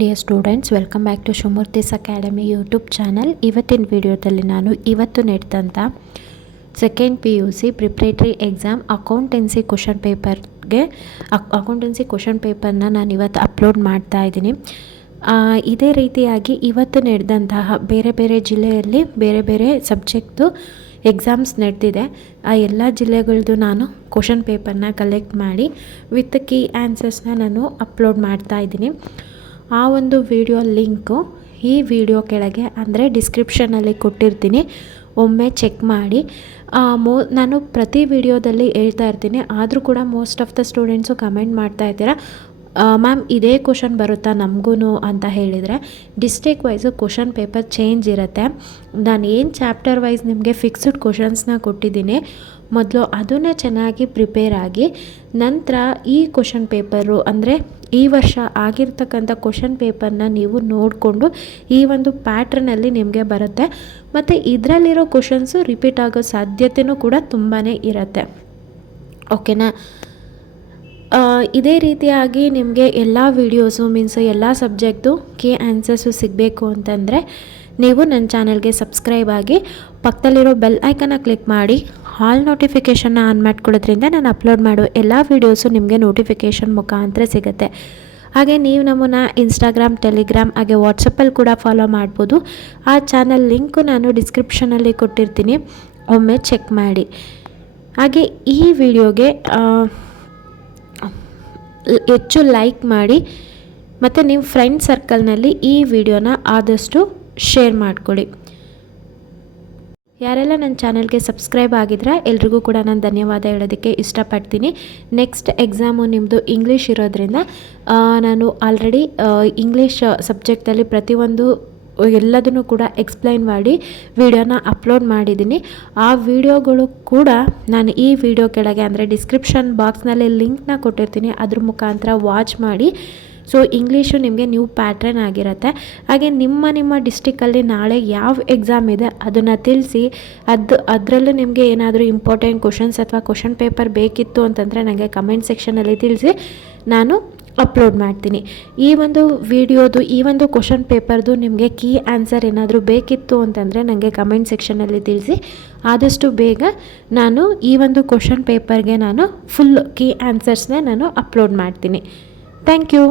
Dear students, welcome back to Shivamurthy's academy YouTube channel. ಇವತ್ತಿನ ವಿಡಿಯೋದಲ್ಲಿ ನಾನು ಇವತ್ತು ನಡೆದಂಥ second PUC preparatory exam accountancy question ಪೇಪರ್ನ ನಾನು ಇವತ್ತು ಅಪ್ಲೋಡ್ ಮಾಡ್ತಾ ಇದ್ದೀನಿ. ಇದೇ ರೀತಿಯಾಗಿ ಇವತ್ತು ನಡೆದಂತಹ ಬೇರೆ ಬೇರೆ ಜಿಲ್ಲೆಯಲ್ಲಿ ಬೇರೆ ಬೇರೆ ಸಬ್ಜೆಕ್ಟ್ದು ಎಕ್ಸಾಮ್ಸ್ ನಡೆದಿದೆ. ಆ ಎಲ್ಲ ಜಿಲ್ಲೆಗಳದ್ದು ನಾನು ಕ್ವಶನ್ ಪೇಪರ್ನ ಕಲೆಕ್ಟ್ ಮಾಡಿ ವಿತ್ ಕೀ ಆನ್ಸರ್ಸ್ನ ನಾನು ಅಪ್ಲೋಡ್ ಮಾಡ್ತಾ ಇದ್ದೀನಿ. ಆ ಒಂದು ವಿಡಿಯೋ ಲಿಂಕು ಈ ವಿಡಿಯೋ ಕೆಳಗೆ ಅಂದರೆ ಡಿಸ್ಕ್ರಿಪ್ಷನಲ್ಲಿ ಕೊಟ್ಟಿರ್ತೀನಿ, ಒಮ್ಮೆ ಚೆಕ್ ಮಾಡಿ. ನಾನು ಪ್ರತಿ ವಿಡಿಯೋದಲ್ಲಿ ಹೇಳ್ತಾ ಇರ್ತೀನಿ, ಆದರೂ ಕೂಡ most of the students comment ಮಾಡ್ತಾ ಇದ್ದೀರಾ, ಮ್ಯಾಮ್ ಇದೇ ಕ್ವಶನ್ ಬರುತ್ತಾ ನಮಗೂ ಅಂತ ಹೇಳಿದರೆ. District wise question paper change ಇರುತ್ತೆ. ನಾನು ಏನು ಚಾಪ್ಟರ್ ವೈಸ್ ನಿಮಗೆ ಫಿಕ್ಸ್ಡ್ ಕ್ವಶನ್ಸ್ನ ಕೊಟ್ಟಿದ್ದೀನಿ, ಮೊದಲು ಅದನ್ನು ಚೆನ್ನಾಗಿ ಪ್ರಿಪೇರ್ ಆಗಿ ನಂತರ ಈ ಕ್ವಶನ್ ಪೇಪರು ಅಂದರೆ ಈ ವರ್ಷ ಆಗಿರ್ತಕ್ಕಂಥ ಕ್ವಶನ್ ಪೇಪರ್ನ ನೀವು ನೋಡಿಕೊಂಡು ಈ ಒಂದು ಪ್ಯಾಟ್ರನಲ್ಲಿ ನಿಮಗೆ ಬರುತ್ತೆ. ಮತ್ತು ಇದರಲ್ಲಿರೋ ಕ್ವಶನ್ಸು ರಿಪೀಟ್ ಆಗೋ ಸಾಧ್ಯತೆಯೂ ಕೂಡ ತುಂಬಾ ಇರುತ್ತೆ. ಓಕೆನಾ? ಇದೇ ರೀತಿಯಾಗಿ ನಿಮಗೆ ಎಲ್ಲ ವೀಡಿಯೋಸು ಮೀನ್ಸ್ ಎಲ್ಲ ಸಬ್ಜೆಕ್ಟು ಕೀ ಆನ್ಸರ್ಸು ಸಿಗಬೇಕು ಅಂತಂದರೆ ನೀವು ನನ್ನ ಚಾನಲ್ಗೆ ಸಬ್ಸ್ಕ್ರೈಬ್ ಆಗಿ ಪಕ್ಕದಲ್ಲಿರೋ ಬೆಲ್ ಐಕನ್ನ ಕ್ಲಿಕ್ ಮಾಡಿ ಆಲ್ ನೋಟಿಫಿಕೇಷನ್ನ ಆನ್ ಮಾಡ್ಕೊಳ್ಳೋದ್ರಿಂದ ನಾನು ಅಪ್ಲೋಡ್ ಮಾಡೋ ಎಲ್ಲ ವೀಡಿಯೋಸು ನಿಮಗೆ ನೋಟಿಫಿಕೇಷನ್ ಮುಖಾಂತರ ಸಿಗುತ್ತೆ. ಹಾಗೆ ನೀವು ನಮ್ಮನ್ನು ಇನ್ಸ್ಟಾಗ್ರಾಮ್, ಟೆಲಿಗ್ರಾಮ್ ಹಾಗೆ ವಾಟ್ಸಪ್ಪಲ್ಲಿ ಕೂಡ ಫಾಲೋ ಮಾಡ್ಬೋದು. ಆ ಚಾನಲ್ ಲಿಂಕು ನಾನು ಡಿಸ್ಕ್ರಿಪ್ಷನಲ್ಲಿ ಕೊಟ್ಟಿರ್ತೀನಿ, ಒಮ್ಮೆ ಚೆಕ್ ಮಾಡಿ. ಹಾಗೆ ಈ ವಿಡಿಯೋಗೆ ಹೆಚ್ಚು ಲೈಕ್ ಮಾಡಿ ಮತ್ತು ನಿಮ್ಮ ಫ್ರೆಂಡ್ ಸರ್ಕಲ್ನಲ್ಲಿ ಈ ವಿಡಿಯೋನ ಆದಷ್ಟು ಶೇರ್ ಮಾಡಿಕೊಡಿ. ಯಾರೆಲ್ಲ ನನ್ನ ಚಾನಲ್ಗೆ ಸಬ್ಸ್ಕ್ರೈಬ್ ಆಗಿದ್ರೆ ಎಲ್ರಿಗೂ ಕೂಡ ನಾನು ಧನ್ಯವಾದ ಹೇಳೋದಕ್ಕೆ ಇಷ್ಟಪಡ್ತೀನಿ. ನೆಕ್ಸ್ಟ್ ಎಕ್ಸಾಮು ನಿಮ್ಮದು ಇಂಗ್ಲೀಷ್ ಇರೋದ್ರಿಂದ ನಾನು ಆಲ್ರೆಡಿ ಇಂಗ್ಲೀಷ್ ಸಬ್ಜೆಕ್ಟಲ್ಲಿ ಪ್ರತಿಯೊಂದು ಎಲ್ಲದನ್ನು ಕೂಡ ಎಕ್ಸ್ಪ್ಲೈನ್ ಮಾಡಿ ವಿಡಿಯೋನ ಅಪ್ಲೋಡ್ ಮಾಡಿದ್ದೀನಿ. ಆ ವಿಡಿಯೋಗಳು ಕೂಡ ನಾನು ಈ ವಿಡಿಯೋ ಕೆಳಗೆ ಅಂದರೆ ಡಿಸ್ಕ್ರಿಪ್ಷನ್ ಬಾಕ್ಸ್ನಲ್ಲಿ ಲಿಂಕ್ನ ಕೊಟ್ಟಿರ್ತೀನಿ, ಅದ್ರ ಮುಖಾಂತರ ವಾಚ್ ಮಾಡಿ. ಸೊ ಇಂಗ್ಲೀಷು ನಿಮಗೆ ನ್ಯೂ ಪ್ಯಾಟ್ರನ್ ಆಗಿರುತ್ತೆ. ಹಾಗೆ ನಿಮ್ಮ ಡಿಸ್ಟಿಕಲ್ಲಿ ನಾಳೆ ಯಾವ ಎಕ್ಸಾಮ್ ಇದೆ ಅದನ್ನು ತಿಳಿಸಿ. ಅದರಲ್ಲೂ ನಿಮಗೆ ಏನಾದರೂ ಇಂಪಾರ್ಟೆಂಟ್ ಕ್ವಶನ್ಸ್ ಅಥವಾ ಕ್ವಶನ್ ಪೇಪರ್ ಬೇಕಿತ್ತು ಅಂತಂದರೆ ನನಗೆ ಕಮೆಂಟ್ ಸೆಕ್ಷನಲ್ಲಿ ತಿಳಿಸಿ, ನಾನು ಅಪ್ಲೋಡ್ ಮಾಡ್ತೀನಿ. ಈ ಒಂದು ವಿಡಿಯೋದು ಈ ಒಂದು ಕ್ವಶನ್ ಪೇಪರ್ದು ನಿಮಗೆ ಕೀ ಆನ್ಸರ್ ಏನಾದರೂ ಬೇಕಿತ್ತು ಅಂತಂದರೆ ನನಗೆ ಕಮೆಂಟ್ ಸೆಕ್ಷನಲ್ಲಿ ತಿಳಿಸಿ. ಆದಷ್ಟು ಬೇಗ ನಾನು ಈ ಒಂದು ಕ್ವಶನ್ ಪೇಪರ್ಗೆ ನಾನು ಫುಲ್ ಕೀ ಆನ್ಸರ್ಸ್ನೇ ನಾನು ಅಪ್ಲೋಡ್ ಮಾಡ್ತೀನಿ. Thank you.